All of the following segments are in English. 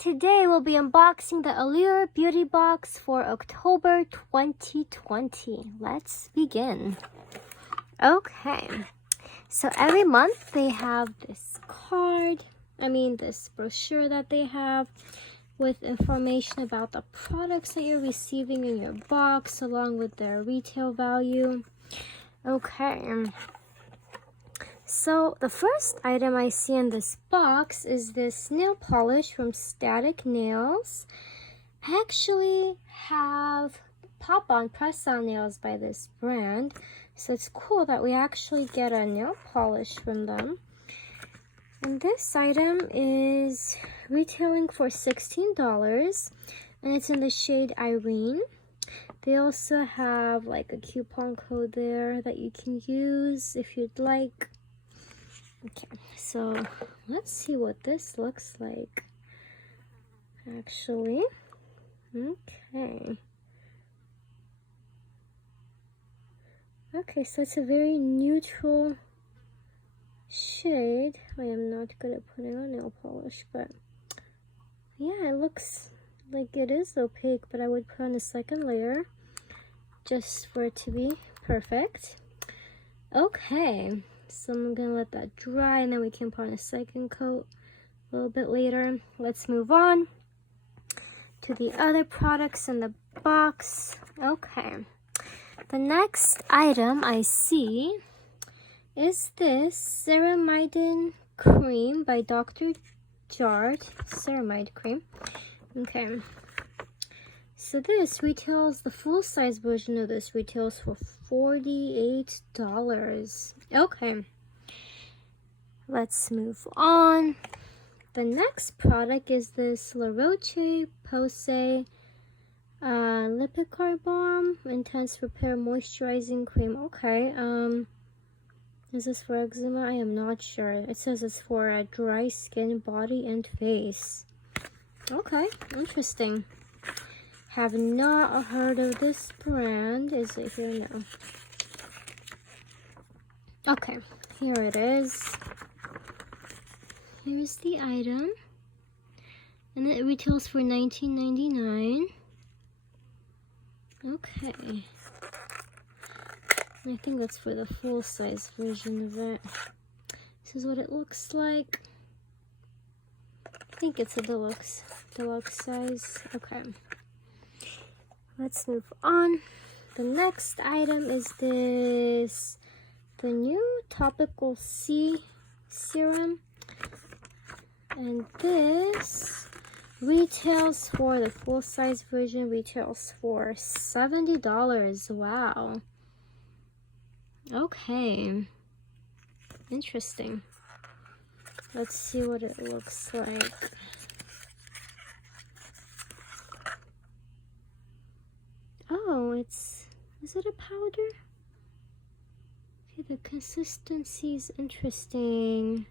today we'll be unboxing the Allure Beauty Box for October 2020. Let's begin. Okay, so every month they have this this brochure that they have with information about the products that you're receiving in your box along with their retail value. Okay. So the first item I see in this box is this nail polish from Static Nails. I actually have pop-on press-on nails by this brand, so it's cool that we actually get a nail polish from them. And this item is retailing for $16, and it's in the shade Irene. They also have like a coupon code there that you can use if you'd like. Okay, so let's see what this looks like, actually. Okay, so it's a very neutral shade. I am not good at putting on nail polish, but yeah, it looks like it is opaque, but I would put on a second layer just for it to be perfect. Okay. So I'm gonna let that dry and then we can put on a second coat a little bit later. Let's move on to the other products in the box. Okay. The next item I see is this Maiden cream by Dr. Jart. Ceramide cream. Okay. So this retails, the full-size version of this retails for $48. Okay, let's move on. The next product is this Roche Posay Lipicard Balm Intense Repair Moisturizing Cream. Okay, is this for eczema? I am not sure. It says it's for dry skin, body, and face. Okay, interesting. Have not heard of this brand. Is it here? No. Okay, here it is. Here's the item. And it retails for $19.99. Okay. I think that's for the full-size version of it. This is what it looks like. I think it's a deluxe size. Okay. Let's move on. The next item is this, the new Topical C Serum. And this retails for, the full-size version retails for $70. Wow. Okay. Interesting. Let's see what it looks like. Oh, is it a powder? Okay, the consistency is interesting.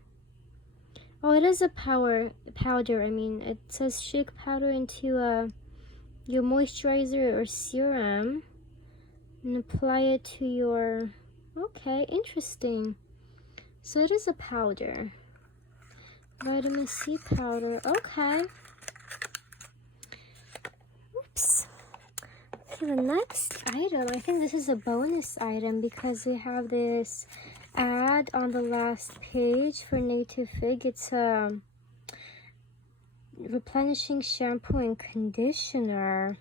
Oh, it is a powder. It says shake powder into your moisturizer or serum and apply it to your, okay, interesting. So it is a powder. Vitamin C powder, okay. Oops. The next item, I think this is a bonus item because we have this ad on the last page for Native Fig. It's a replenishing shampoo and conditioner,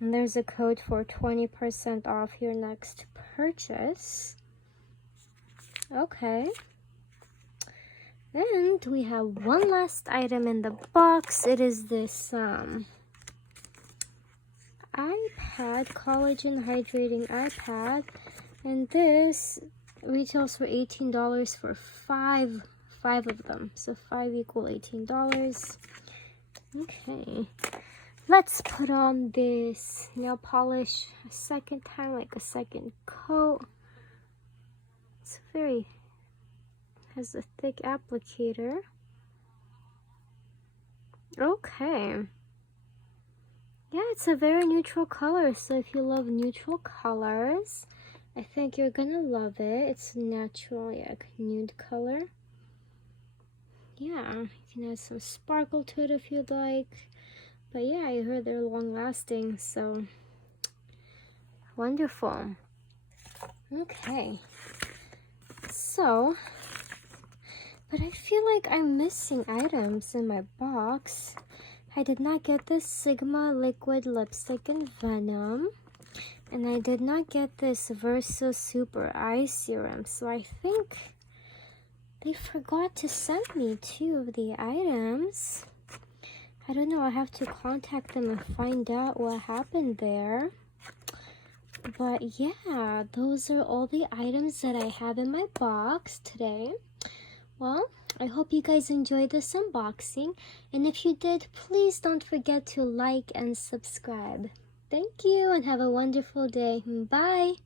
and there's a code for 20% off your next purchase. Okay, and we have one last item in the box. It is this iPad, Collagen Hydrating iPad, and this retails for $18 for five of them, so 5 equal $18. Okay, let's put on this nail polish a second time, like a second coat. It's has a thick applicator. Okay. Yeah, it's a very neutral color, so if you love neutral colors, I think you're gonna love it. It's natural, yeah, nude color. yeah, you can add some sparkle to it if you'd like. But yeah, I heard they're long lasting, so wonderful. Okay, so, but I feel like I'm missing items in my box. I did not get this Sigma liquid lipstick in Venom, and I did not get this Versa Super Eye Serum, so I think they forgot to send me 2 of the items. I don't know, I have to contact them and find out what happened there. But yeah, those are all the items that I have in my box today. Well, I hope you guys enjoyed this unboxing, and if you did, please don't forget to like and subscribe. Thank you and have a wonderful day. Bye!